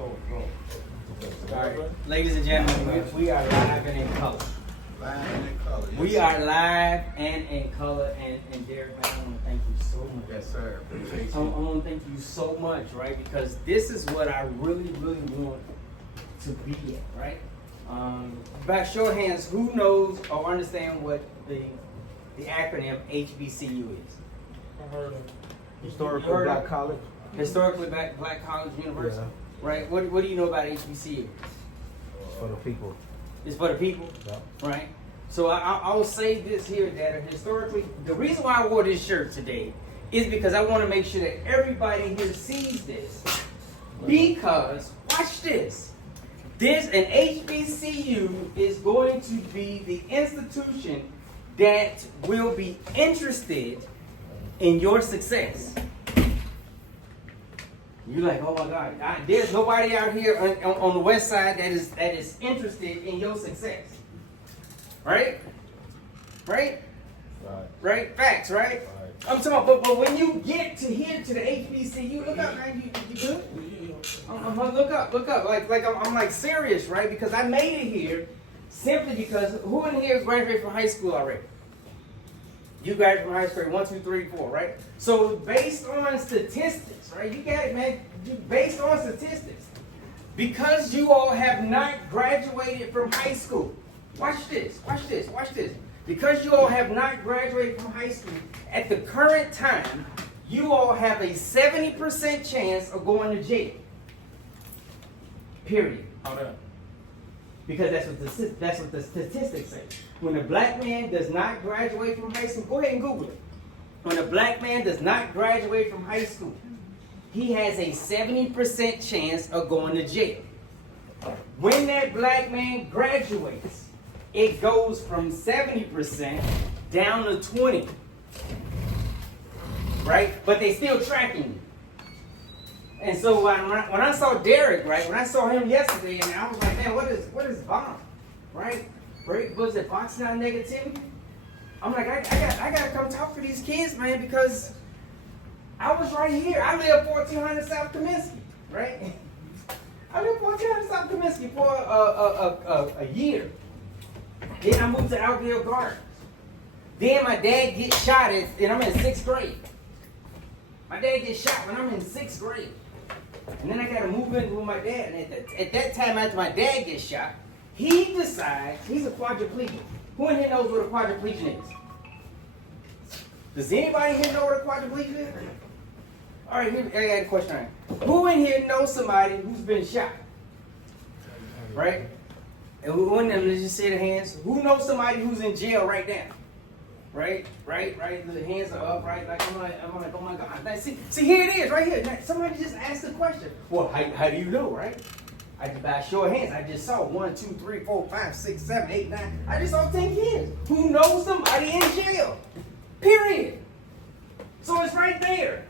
All right, ladies and gentlemen, we are live and in color. Live and in color. Yes, We sir. are live and in color, and Derek, man, I want to thank you so much. Yes, sir. Appreciate I you. want to thank you so much, right? Because this is what I really, really want to be at, right? By show of hands, who knows or understand what the acronym HBCU is? I heard of Historical Heard Black it? College. Historically Black College University, right? What do you know about HBCU? For the people. It's for the people, Yeah. right? So I'll say this here, that historically, the reason why I wore this shirt today is because I want to make sure that everybody here sees this. Because, watch this. An HBCU is going to be the institution that will be interested in your success. You're like, oh my God, there's nobody out here on the west side that is interested in your success. Right? Right? Right? Facts, right? I'm talking about, but when you get to here to the HBCU, look up, man. You good? Look up. Like I'm like serious, right? Because I made it here simply because who in here graduated from high school already? You graduated from high school, 1, 2, 3, 4, right? So based on statistics, right? You got it, man. Based on statistics, because you all have not graduated from high school. Watch this. Because you all have not graduated from high school, at the current time, you all have a 70% chance of going to jail. Period. how that. Because that's what the statistics say. When a black man does not graduate from high school, go ahead and Google it. When a black man does not graduate from high school, he has a 70% chance of going to jail. When that black man graduates, it goes from 70% down to 20. Right? But they still tracking you. And so when I saw Derek, right, when I saw him yesterday, and I was like, man, what is bomb? Right? Was it boxing out negativity? I'm like, I gotta come talk to these kids, man, because I was right here. I live 1400 South Comiskey, right? I lived 1400 South Comiskey for a year. Then I moved to Alville Gardens. Then my dad gets shot and I'm in 6th grade. My dad gets shot when I'm in 6th grade. And then I got to move in with my dad. And at that time, after my dad gets shot, he decides he's a quadriplegic. Who in here knows what a quadriplegic is? Does anybody here know what a quadriplegic is? All right, here, I got a question. Right. Who in here knows somebody who's been shot? Right? And who in there, let's just say the hands. Who knows somebody who's in jail right now? Right? The hands are up, right? Like I'm like, oh my God. Now, see, here it is, right here. Now, somebody just asked the question. Well, how do you know, right? By show of hands, I just saw 1, 2, 3, 4, 5, 6, 7, 8, 9. I just saw 10 kids who know somebody in jail. Period. So it's right there.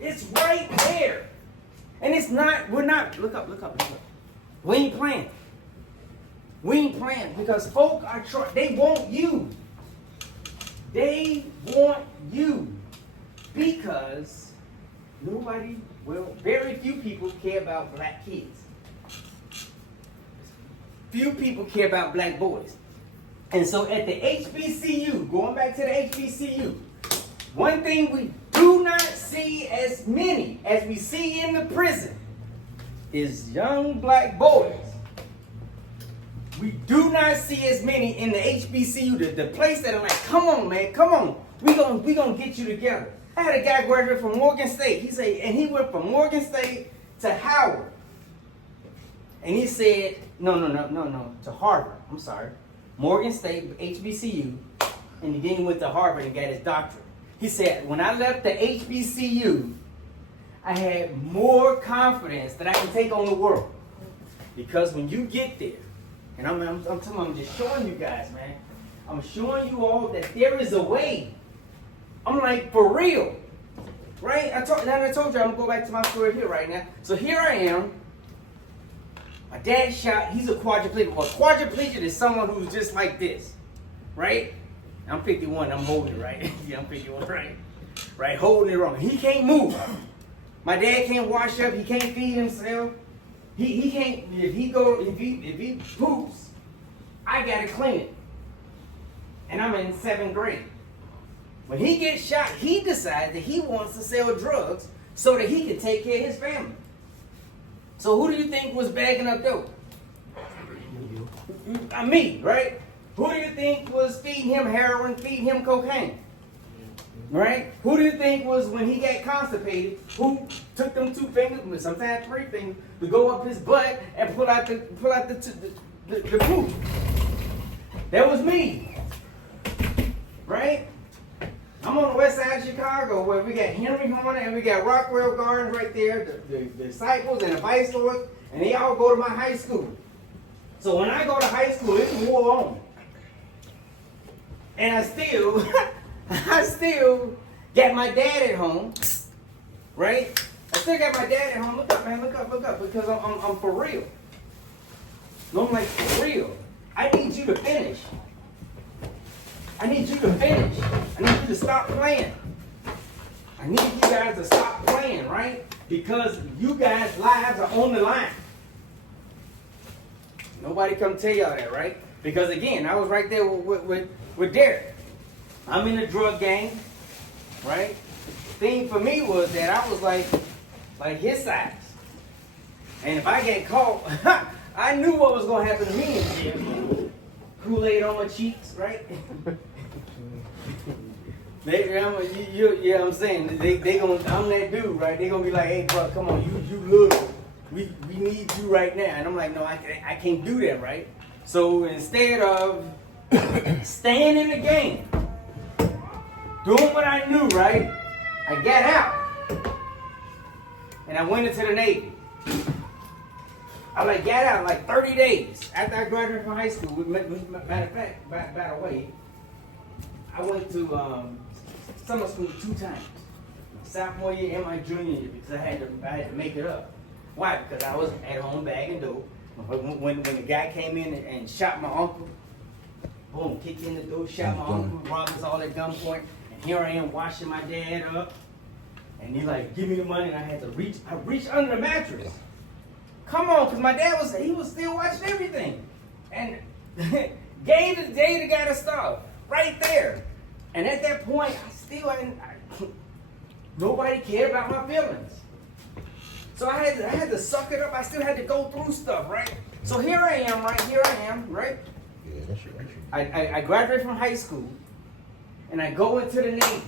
It's right there. And it's not, look up. We ain't playing. Because folk are they want you. They want you. Because very few people care about black kids. Few people care about black boys. And so at the HBCU, going back to the HBCU, one thing we do not see as many as we see in the prison is young black boys. We do not see as many in the HBCU, the place that are like, come on, man, come on. We gonna get you together. I had a guy graduate from Morgan State. He went from Morgan State to Howard. And he said, no, to Harvard. I'm sorry. Morgan State, HBCU, and then he went to Harvard and got his doctorate. He said, when I left the HBCU, I had more confidence that I can take on the world. Because when you get there, and I'm just showing you guys, man. I'm showing you all that there is a way. I'm like, for real. Right? I told you, I'm going to go back to my story here right now. So here I am. My dad shot, he's a quadriplegic. Well, a quadriplegic is someone who's just like this. Right? I'm 51, I'm holding it, right? Yeah, I'm 51, right? Right, holding it wrong. He can't move. My dad can't wash up. He can't feed himself. He can't. If he poops, I gotta clean it. And I'm in 7th grade. When he gets shot, he decides that he wants to sell drugs so that he can take care of his family. So who do you think was bagging up dope? Me, right? Who do you think was feeding him heroin, feeding him cocaine? Right? Who do you think was, when he got constipated, who took them 2 fingers, sometimes 3 fingers, to go up his butt and pull out the poop? That was me. Right? I'm on the west side of Chicago where we got Henry Horner and we got Rockwell Gardens right there, the Disciples and the Vice Lords, and they all go to my high school. So when I go to high school, it's war on. And I still got my dad at home, right? I still got my dad at home. Look up, man, look up, because I'm for real. No, I'm like, for real. I need you to finish. I need you to finish. I need you to stop playing. I need you guys to stop playing, right? Because you guys' lives are on the line. Nobody come tell y'all that, right? Because again, I was right there with Derek. I'm in a drug gang, right? The thing for me was that I was like his size. And if I get caught, I knew what was going to happen to me in jail. Kool-Aid on my cheeks, right? I'm saying, they gonna, I'm that dude, right? They gonna be like, hey, bro, come on, you little. We need you right now. And I'm like, no, I can't do that, right? So instead of staying in the game, doing what I knew, right? I got out. And I went into the Navy. I got out like 30 days after I graduated from high school. Matter of fact, by the way, I went to summer school 2 times. My sophomore year and my junior year, because I had to make it up. Why? Because I was at home bagging dope. When the guy came in and shot my uncle, boom, kicked in the door, shot my uncle, robbed us all at gunpoint, and here I am washing my dad up, and he like, give me the money, and I had to reach under the mattress. Come on, because my dad was still watching everything, and gave the guy the stuff right there. And at that point, nobody cared about my feelings. So I had to suck it up. I still had to go through stuff, right? So here I am, right? Yeah, that's your. I graduated from high school, and I go into the Navy.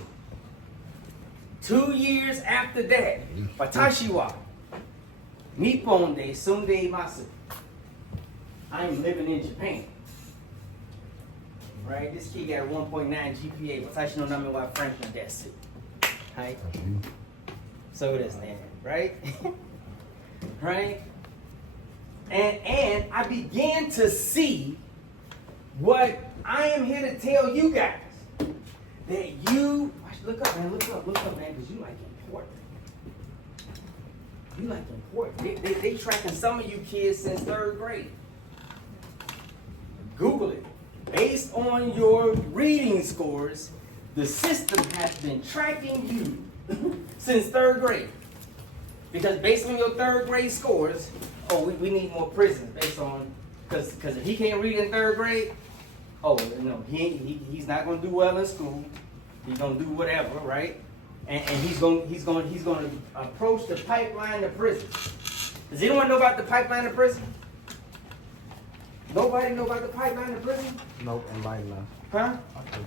2 years after that, Watashiwa, Nippon de Sunde Masu. I am living in Japan. Right? This kid got a 1.9 GPA. Watashi no name wa Franklin desu. Right? So that's that, right? Right? And I began to see what I am here to tell you guys. That you, look up, man, because you like important. You like important. They tracking some of you kids since 3rd grade. Google it. Based on your reading scores, the system has been tracking you since 3rd grade. Because based on your 3rd grade scores, we need more prisons based on, because if he can't read in 3rd grade, no, he's not going to do well in school. He's going to do whatever, right? And he's going to approach the pipeline to prison. Does anyone know about the pipeline to prison? Nobody know about the pipeline to prison? Nope, enlighten us. Huh?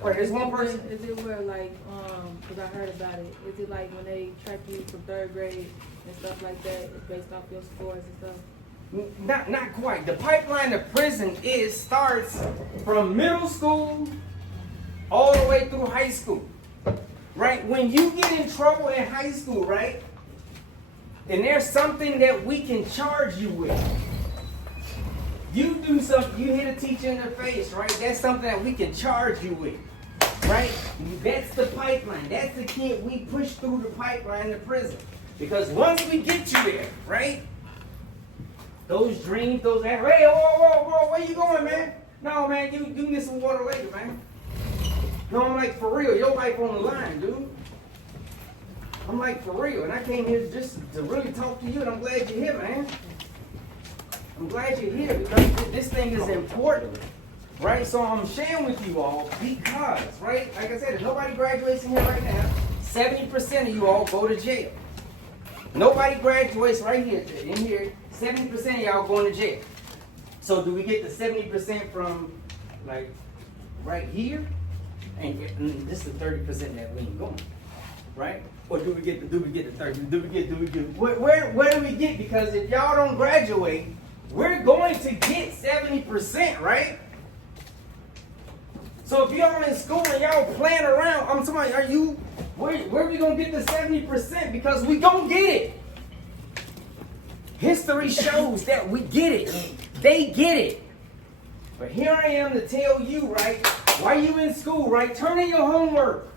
Wait, there's one person. Is it where because I heard about it, is it like when they track you from 3rd grade and stuff like that, it's based off your scores and stuff? Not quite. The pipeline to prison starts from middle school all the way through high school. Right? When you get in trouble in high school, right? And there's something that we can charge you with. You do something, you hit a teacher in the face, right? That's something that we can charge you with, right? That's the pipeline. That's the kid we push through the pipeline to prison. Because once we get you there, right? Those dreams, hey, whoa, where you going, man? No, man, you get some water later, man. No, I'm like, for real, your life on the line, dude. I'm like, for real. And I came here just to really talk to you, and I'm glad you're here, man. I'm glad you're here because this thing is important, right? So I'm sharing with you all because, right, like I said, if nobody graduates in here right now, 70% of you all go to jail. Nobody graduates right here, in here, 70% of y'all going to jail. So do we get the 70% from, like, right here? And this is the 30% that we ain't going, right? Or do we get the 30? Where do we get? Because if y'all don't graduate, we're going to get 70%, right? So if y'all in school and y'all playing around, I'm talking about, where we gonna get the 70%? Because we gonna get it. History shows that we get it. They get it. But here I am to tell you, right, while you in school, right, turn in your homework.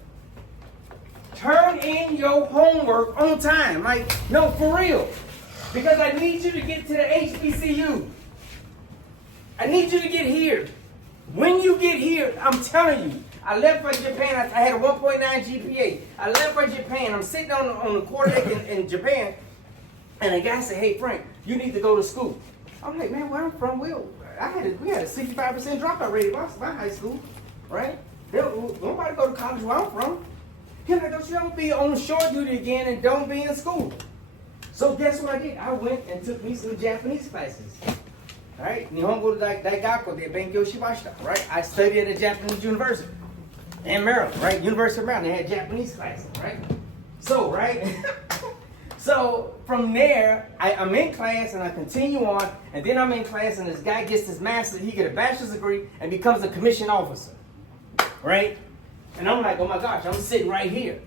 Turn in your homework on time. Like, no, for real. Because I need you to get to the HBCU. I need you to get here. When you get here, I'm telling you, I left for Japan. I had a 1.9 GPA. I left for Japan. I'm sitting on the quarterdeck in Japan, and a guy said, "Hey, Frank, you need to go to school." I'm like, "Man, where I'm from, we had a 65% dropout rate at my high school, right? Nobody go to college where I'm from. Can I don't be on short duty again and don't be in school?" So guess what I did? I went and took me some Japanese classes. Right? Nihongo Daigaku de Benkyou Shimashita. Right? I studied at a Japanese university in Maryland, right? University of Maryland. They had Japanese classes, right? So, right? So from there, I'm in class and I continue on, and then I'm in class and this guy gets his master's, he gets a bachelor's degree and becomes a commissioned officer. Right? And I'm like, oh my gosh, I'm sitting right here.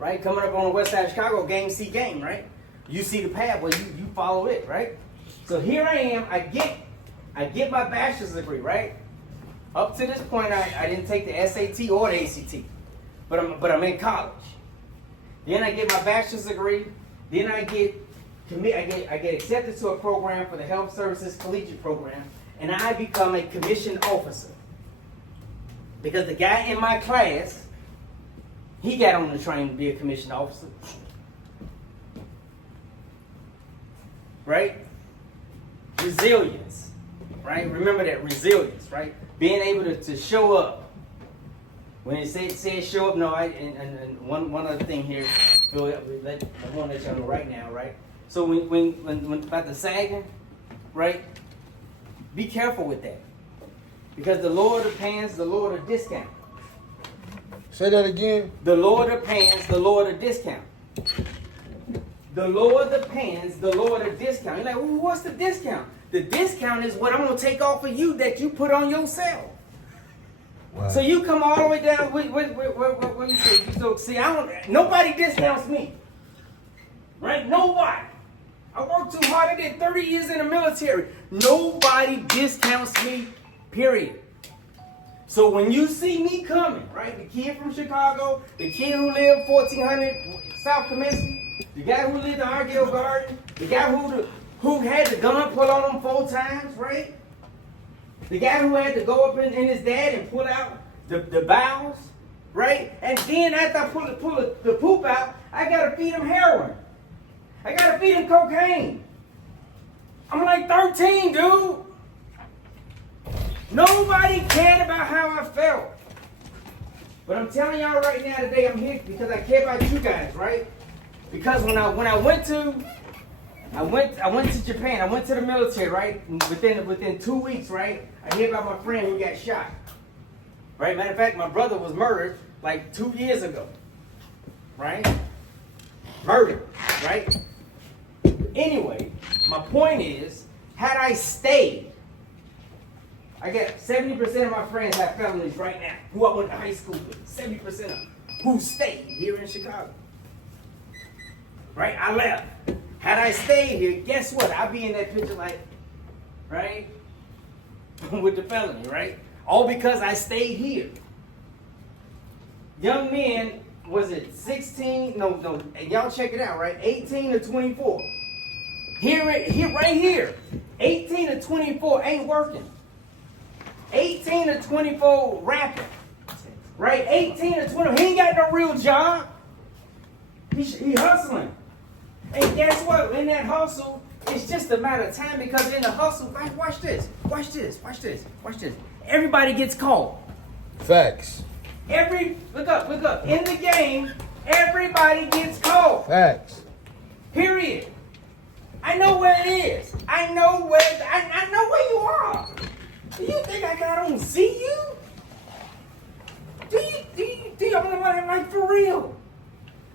Right? Coming up on the west side of Chicago, game see game, right? You see the path, well, you follow it, right? So here I am, I get my bachelor's degree, right? Up to this point, I didn't take the SAT or the ACT, but I'm in college. Then I get my bachelor's degree. Then I get accepted to a program for the Health Services Collegiate Program, and I become a commissioned officer. Because the guy in my class, he got on the train to be a commissioned officer. Right? Resilience. Right? Remember that, resilience, right? Being able to show up. When it says show up, no, and one other thing here, I want to let y'all know right now, right? So when about the sagging, right? Be careful with that. Because the lower the pants, the lower the discount. Say that again. The lower the pants, the lower the discount. The lower the pants, the lower the discount. You're like, well, what's the discount? The discount is what I'm going to take off of you that you put on yourself. Wow. So you come all the way down. What you say? So see, nobody discounts me. Right? Nobody. I worked too hard. I did 30 years in the military. Nobody discounts me, period. So when you see me coming, right? The kid from Chicago, the kid who lived 1400 South Comiskey, the guy who lived in Argyle Garden, the guy who had the gun pulled on him 4 times, right? The guy who had to go up in his dad and pull out the bowels, right? And then after I pull the poop out, I gotta feed him heroin. I gotta feed him cocaine. I'm like 13, dude. Nobody cared about how I felt. But I'm telling y'all right now today, I'm here because I care about you guys, right? Because when I went to Japan, I went to the military, right? Within 2 weeks, right? I hear about my friend who got shot. Right? Matter of fact, my brother was murdered like 2 years ago. Right? Murdered, right? Anyway, my point is, had I stayed, I got 70% of my friends have felonies right now, who I went to high school with, 70% of them, who stayed here in Chicago. Right? I left. Had I stayed here, guess what? I'd be in that picture like, right? With the felony, right? All because I stayed here. Young men, was it 16? No, y'all check it out, right? 18 to 24. Here, right here. 18 to 24 ain't working. 18 to 24 rapping. Right? 18 to 20, he ain't got no real job. He He hustling. And guess what? In that hustle, it's just a matter of time because in the hustle, watch this. Everybody gets caught. Facts. Look up. In the game, everybody gets caught. Facts. Period. I know where it is. I know where you are. Do you think I don't see you? Do you only want to like for real?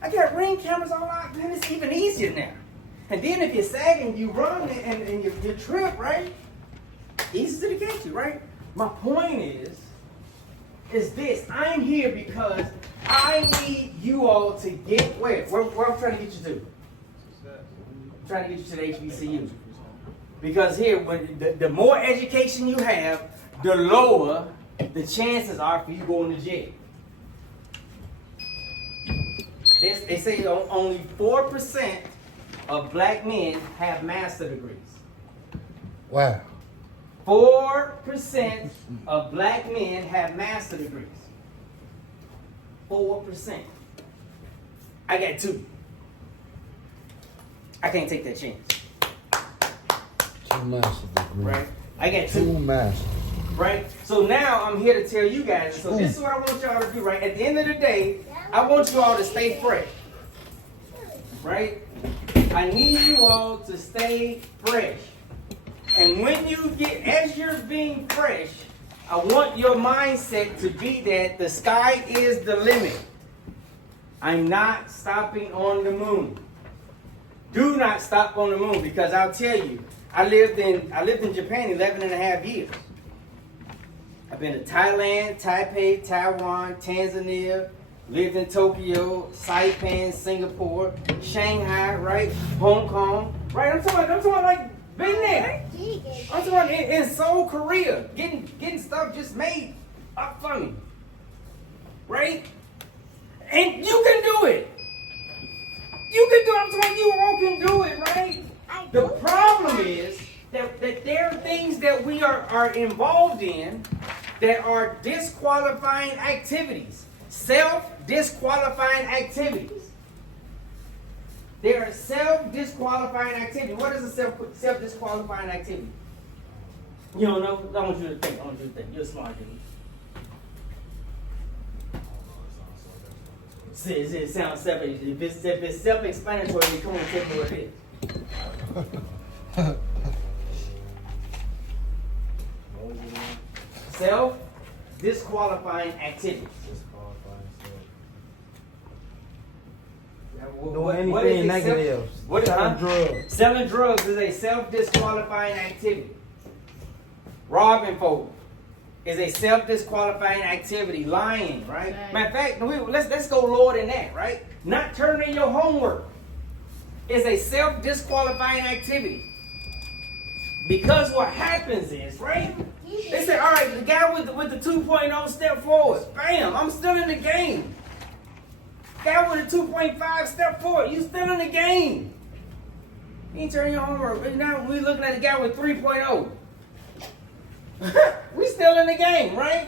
I got ring cameras all out, man. It's even easier now. And then if you're sagging, you run and you trip, right? Easy to catch you, right? My point is this. I'm here because I need you all to get where I'm trying to get you to. I'm trying to get you to the HBCU. Because here, when the more education you have, the lower the chances are for you going to jail. They say only 4% of black men have master's degrees. Wow. 4% of black men have master's degrees. 4%. I got 2. I can't take that chance. 2 master's degrees. Right? I got 2 2. masters. Right? So now I'm here to tell you guys. So this is what I want y'all to do, right? At the end of the day, I want you all to stay fresh. Right? I need you all to stay fresh. And when you as you're being fresh, I want your mindset to be that the sky is the limit. I'm not stopping on the moon. Do not stop on the moon because I'll tell you, I lived in Japan 11 and a half years. I've been to Thailand, Taipei, Taiwan, Tanzania, lived in Tokyo, Saipan, Singapore, Shanghai, right? Hong Kong, right? I'm talking like been there. I'm talking in Seoul, Korea, getting stuff just made up for me, right? And you can do it. You can do it. I'm talking you all can do it, right? The problem is that there are things that we are involved in that are disqualifying activities. Self-disqualifying activities. There are self-disqualifying activities. What is a self-disqualifying activity? You don't know? I want you to think. You're a smart dude. It sounds self-explanatory. If it's self-explanatory, then come on and tell me what it is. Self-disqualifying activities. Doing anything negative. Selling drugs. Selling drugs is a self-disqualifying activity. Robbing folks is a self-disqualifying activity. Lying, right? Right. Matter of fact, let's go lower than that, right? Not turning in your homework is a self-disqualifying activity. Because what happens is, right? They say, all right, the guy with the 2.0 step forward. Bam, I'm still in the game. Guy with a 2.5 step forward. You still in the game. You ain't turning your homework. Now we looking at the guy with 3.0. We still in the game, right?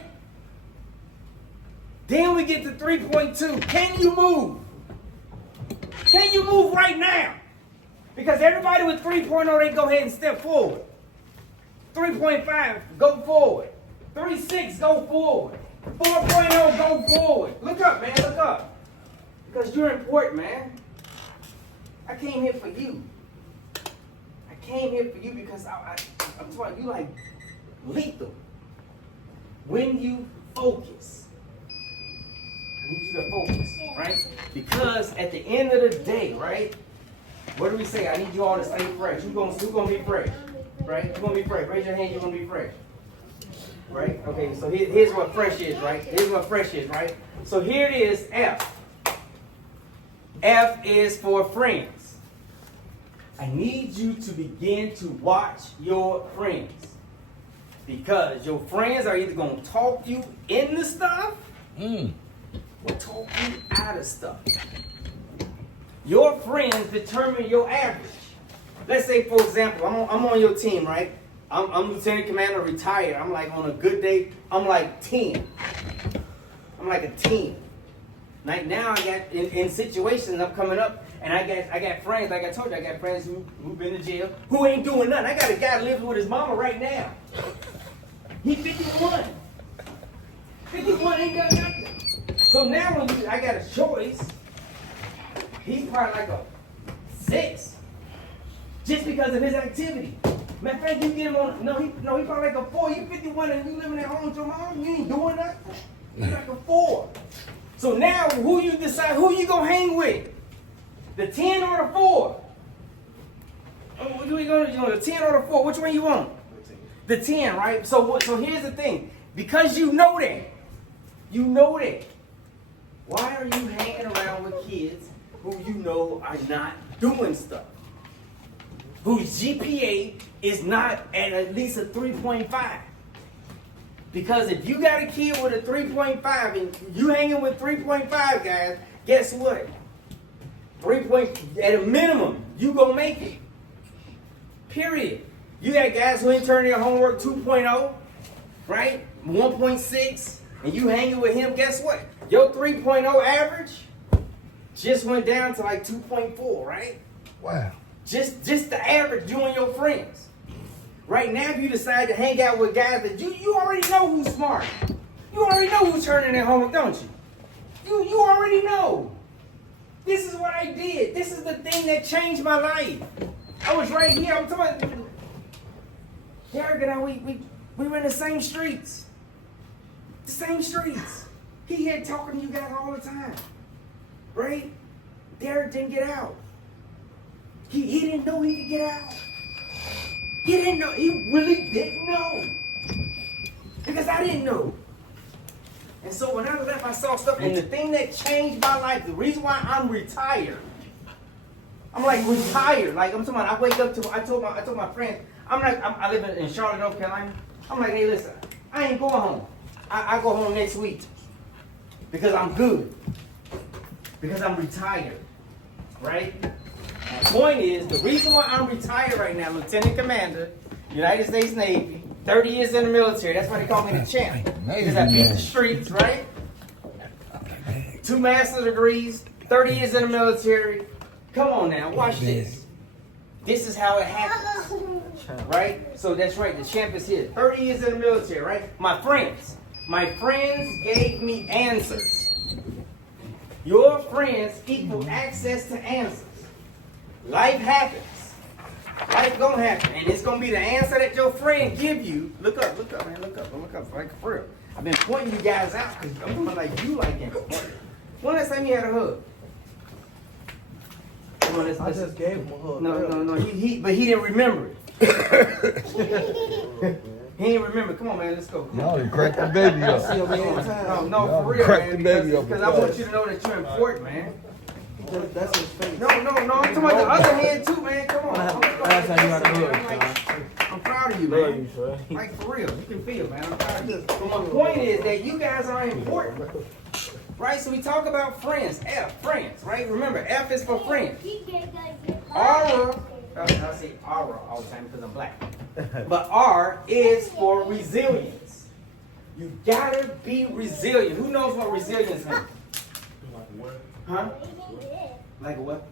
Then we get to 3.2. Can you move? Can you move right now? Because everybody with 3.0, they go ahead and step forward. 3.5, go forward. 3.6, go forward. 4.0, go forward. Look up, man, look up. Because you're important, man. I came here for you. I came here for you because I'm telling you, like lethal. When you focus. I need you to focus, right? Because at the end of the day, right? What do we say? I need you all to stay fresh. Who's gonna be fresh? Right? Who's gonna be fresh? Raise your hand, you're gonna be fresh. Right? Okay, so here's what fresh is, right? Here's what fresh is, right? So here it is, F. F is for friends. I need you to begin to watch your friends. Because your friends are either gonna talk you into stuff or talk you out of stuff. Your friends determine your average. Let's say, for example, I'm on your team, right? I'm Lieutenant Commander retired. I'm like on a good day, I'm like 10. I'm like a 10. Like now I got in situations I'm coming up, and I got friends, like I told you, I got friends who've been to jail, who ain't doing nothing. I got a guy living with his mama right now. He 51. 51 ain't got nothing. So now I got a choice, he's probably like a 6. Just because of his activity. Matter of fact, you get him on, he probably like a 4. You 51 and you living at home with your mom, you ain't doing nothing. You're like a 4. So now, who you decide, who you gonna hang with? The 10 or the 4? Oh, you gonna the 10 or the 4? Which one you want? The 10, right? So here's the thing. Because you know that, why are you hanging around with kids who you know are not doing stuff? Whose GPA is not at least a 3.5? Because if you got a kid with a 3.5 and you hanging with 3.5 guys, guess what? At a minimum, you gonna make it. Period. You got guys who ain't turning their homework 2.0, right? 1.6, and you hanging with him, guess what? Your 3.0 average just went down to like 2.4, right? Wow. Just the average, you and your friends. Right now, if you decide to hang out with guys that you already know who's smart. You already know who's turning their homework, don't you? You already know. This is what I did. This is the thing that changed my life. I was right here. I'm talking about Derek and I, we were in the same streets. The same streets. He here talking to you guys all the time. Right? Derek didn't get out. He didn't know he could get out. He didn't know. He really didn't know. Because I didn't know. And so when I left, I saw stuff. And the thing that changed my life, the reason why I'm retired, I'm like retired. Like I'm talking about, I wake up to, I told my friends, I live in Charlotte, North Carolina. I'm like, hey, listen, I ain't going home. I go home next week. Because I'm good. Because I'm retired. Right? The point is, the reason why I'm retired right now, Lieutenant Commander, United States Navy, 30 years in the military, that's why they call me the champ. Because I beat the streets, right? 2 master's degrees, 30 years in the military. Come on now, watch this. This is how it happens, right? So that's right, the champ is here. 30 years in the military, right? My friends gave me answers. Your friends equal access to answers. Life happens. Life gonna happen. And it's gonna be the answer that your friend give you. Look up, man, look up, like for real. I've been pointing you guys out because I'm gonna like you like him. When last time you had a hug? I just gave him a hug. No. But he didn't remember it. He didn't remember. Come on, man. Let's go. Y'all done cracked the baby up. See him anytime. No, Y'all for real, cracked man. the baby up Because I want you to know that you're important, man. That's his face. No. I'm talking about the other hand too, man. Come on. Last time you had a hug, I'm proud of you, Love man. you, sir. Like for real, you can feel, man. I'm proud of you. But my point is that you guys are important, right? So we talk about friends. Friends, right? Remember, F is for friends. Aura, I say aura all the time because I'm black. But R is for resilience. You gotta be resilient. Who knows what resilience means? Huh? Like a what?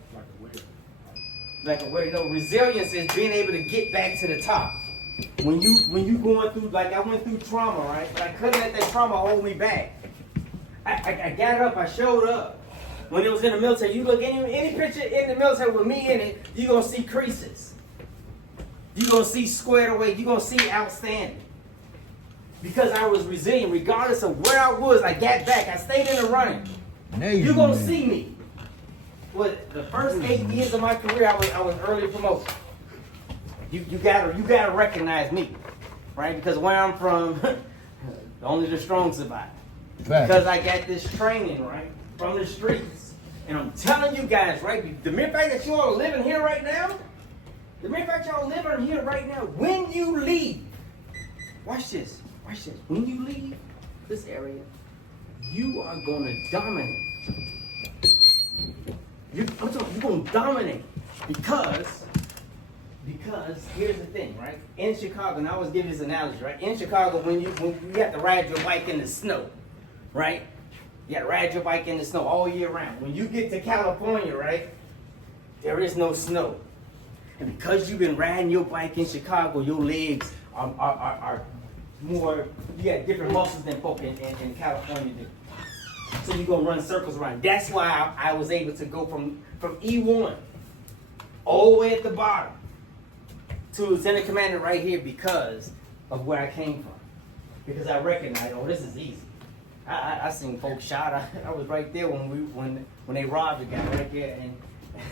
Like a what? No, resilience is being able to get back to the top. When you going through, like I went through trauma, right? But I couldn't let that trauma hold me back. I got up, I showed up. When it was in the military, you look any picture in the military with me in it, you're gonna see creases. You're gonna see squared away, you're gonna see outstanding. Because I was resilient, regardless of where I was, I got back, I stayed in the running. You're gonna see me. Well, the first 8 years of my career, I was early promoted. You gotta recognize me, right? Because where I'm from, only the strong survive. Because I got this training, right, from the streets. And I'm telling you guys, right, the mere fact that you all are living here right now, when you leave, watch this. When you leave this area, you are gonna dominate. You're gonna dominate because here's the thing, right? In Chicago, and I always give this analogy, right? In Chicago, when you have to ride your bike in the snow, right? You gotta ride your bike in the snow all year round. When you get to California, right, there is no snow. And because you've been riding your bike in Chicago, your legs are more, you got different muscles than folk in California do. So you're gonna run circles around. That's why I was able to go from E1 all the way at the bottom to Lieutenant Commander right here because of where I came from. Because I recognized, oh, this is easy. I seen folks shot. I was right there when they robbed the guy right there, and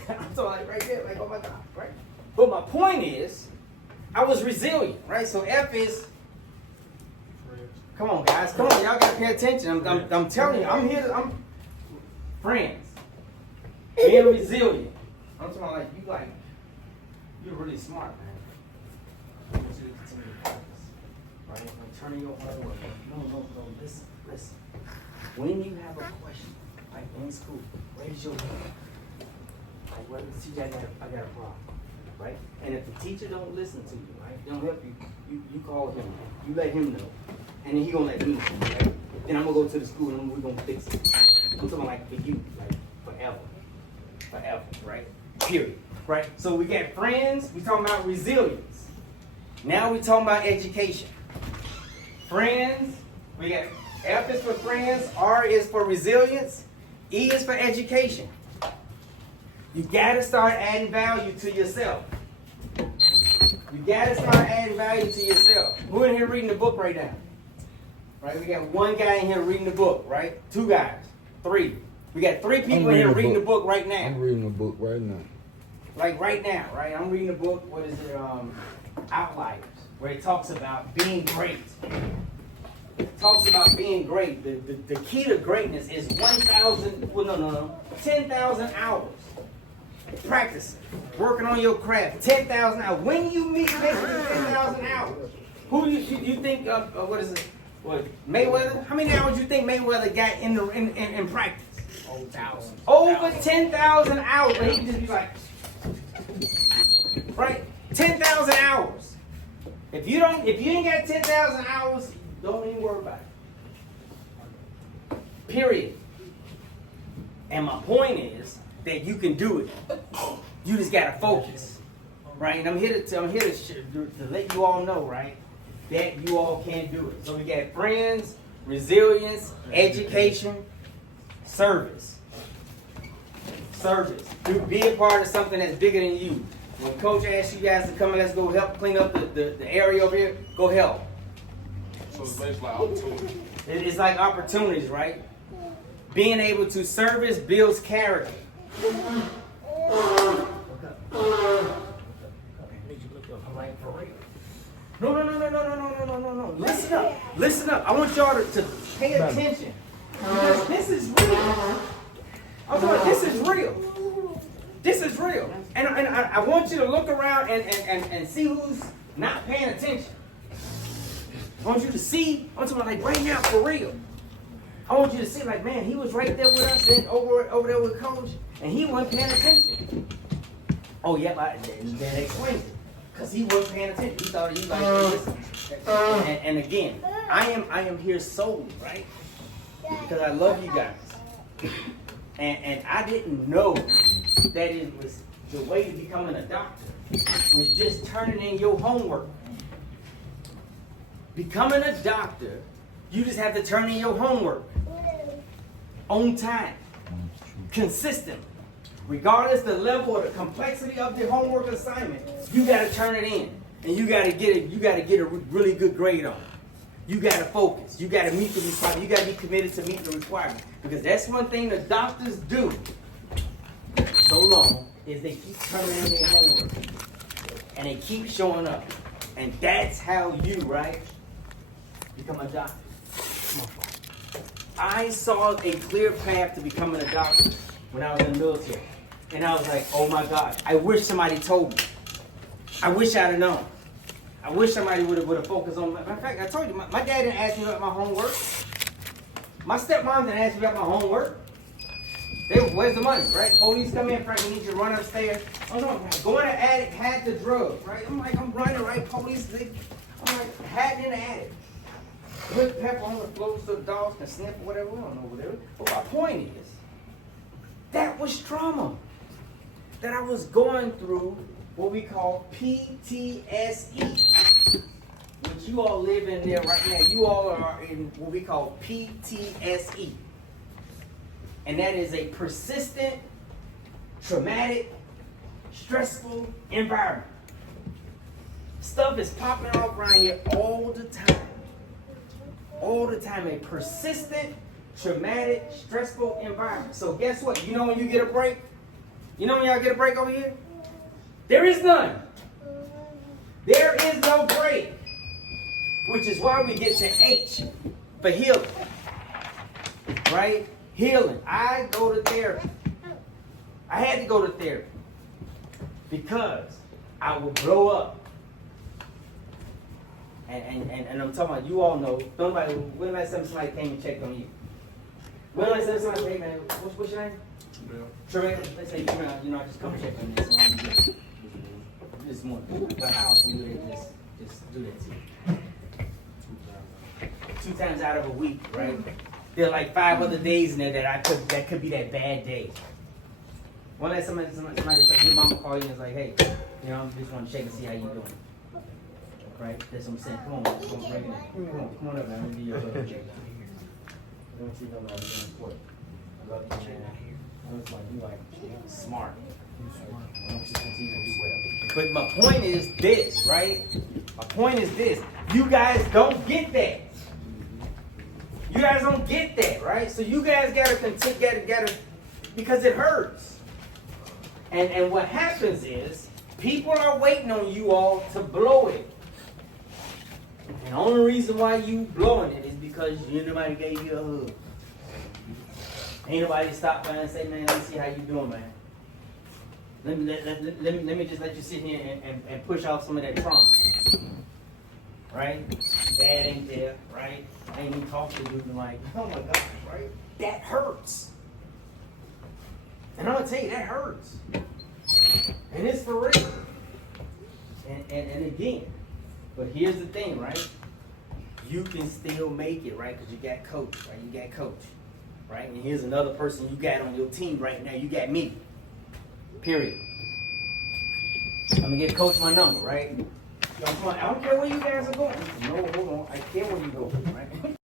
I'm so like right there, like oh my God, right? But my point is, I was resilient, right? So F is, come on guys, come on, y'all gotta pay attention. I'm telling you, I'm here. I'm friends, being resilient. I'm talking about you're really smart, man. I want you to continue to practice, right? Like turning your heart over. No, listen. When you have a question, like in school, raise your hand. Like, well, teacher, I got a problem, right? And if the teacher don't listen to you, right, don't help you, you call him, you let him know, and then he gonna let me know, right? Then I'm gonna go to the school and we're gonna fix it. I'm talking like for you, like forever, right? Period, right? So we got friends, we talking about resilience. Now we talking about education. Friends, we got F is for friends, R is for resilience, E is for education. You gotta start adding value to yourself. You gotta start adding value to yourself. Who in here reading the book right now? Right, we got one guy in here reading the book, right? 2 guys, 3. We got 3 people in here reading the book right now. I'm reading the book right now. Like right now, right? I'm reading the book, what is it, Outliers, where it talks about being great. It talks about being great. The key to greatness is 10,000 hours. Practicing, working on your craft, 10,000 hours. When you meet next to 10,000 hours, who do you think of, what is it? What, Mayweather? How many hours do you think Mayweather got in practice? Over 10,000 hours. But he can just be like, right? 10,000 hours. If you ain't got 10,000 hours, don't even worry about it. Period. And my point is that you can do it. You just gotta focus, right? And I'm here to let you all know, right, that you all can do it. So we got friends, resilience, education, service. To be a part of something that's bigger than you. When Coach asks you guys to come and let's go help clean up the area over here, go help. So it's basically opportunity. It's like opportunities, right? Being able to service builds character. No. Listen up. I want y'all to pay attention. Because this is real. I'm sorry, this is real. This is real. And I want you to look around and see who's not paying attention. I want you to see, I'm talking about like right now, for real. I want you to see like, man, he was right there with us and over there with Coach, and he wasn't paying attention. Oh, yeah, then explain it. Because he wasn't paying attention. He thought he like, listen. And again, I am here solely, right? Because I love you guys. And I didn't know that it was the way to becoming a doctor was just turning in your homework. Becoming a doctor, you just have to turn in your homework on time, consistently. Regardless the level or the complexity of the homework assignment, you got to turn it in, and you got to get it. You got to get a really good grade on it. You got to focus. You got to meet the requirement. You got to be committed to meet the requirement, because that's one thing the doctors do so long is they keep turning in their homework, and they keep showing up, and that's how you become a doctor. I saw a clear path to becoming a doctor when I was in the military. And I was like, oh my God, I wish somebody told me. I wish I'd have known. I wish somebody would have focused on my. In fact, I told you, my dad didn't ask me about my homework. My stepmom didn't ask me about my homework. Where's the money, right? Police come in, Frank, we need you to run upstairs. Oh no, go in the attic, had the drugs, right? I'm running, right? Police, I'm like, had in the attic. put pepper on the floor so the dogs can sniff or whatever. We don't know whatever. But my point is, that was trauma. That I was going through what we call PTSD. Which you all live in there right now. You all are in what we call PTSD. And that is a persistent, traumatic, stressful environment. Stuff is popping off around here all the time. All the time. A persistent, traumatic, stressful environment. So guess what? You know when you get a break? You know when y'all get a break over here? There is none. There is no break. Which is why we get to H for healing. Right? Healing. I go to therapy. I had to go to therapy. Because I would blow up. And I'm talking about, you all know, when the last time somebody came and checked on you? When the last time somebody said, hey man, what's your name? Tremaine. Let's say, you know, I just come check on this. This morning. But how often do they just do that to you? 2 times out of a week, right? There are like 5 other days in there that could be that bad day. One last somebody your mama call you and is like, hey, you know, I just want to check and see how you doing. Right? That's what I'm saying. Come on, bring it in. Come on up, man. Let me do your little check. I want you to know that I'm doing important. I love you, man. I was like, you like smart. I want you to continue to do well. But my point is this, right? My point is this. You guys don't get that. You guys don't get that, right? So you guys gotta because it hurts. And what happens is people are waiting on you all to blow it. And the only reason why you blowing it is because nobody gave you a hug. Ain't nobody stop by and say, man, let me see how you doing, man. Let me just let you sit here and push off some of that trauma. Right? Dad ain't there, right? I ain't even talk to dude like, oh my gosh, right? That hurts. And I'm gonna tell you, that hurts. And it's for real. And again, but here's the thing, right? You can still make it, right? Because you got coach, right? You got coach, right? And here's another person you got on your team right now. You got me. Period. I'm gonna give coach my number, right? I don't care where you guys are going. No, hold on. I care where you go, right?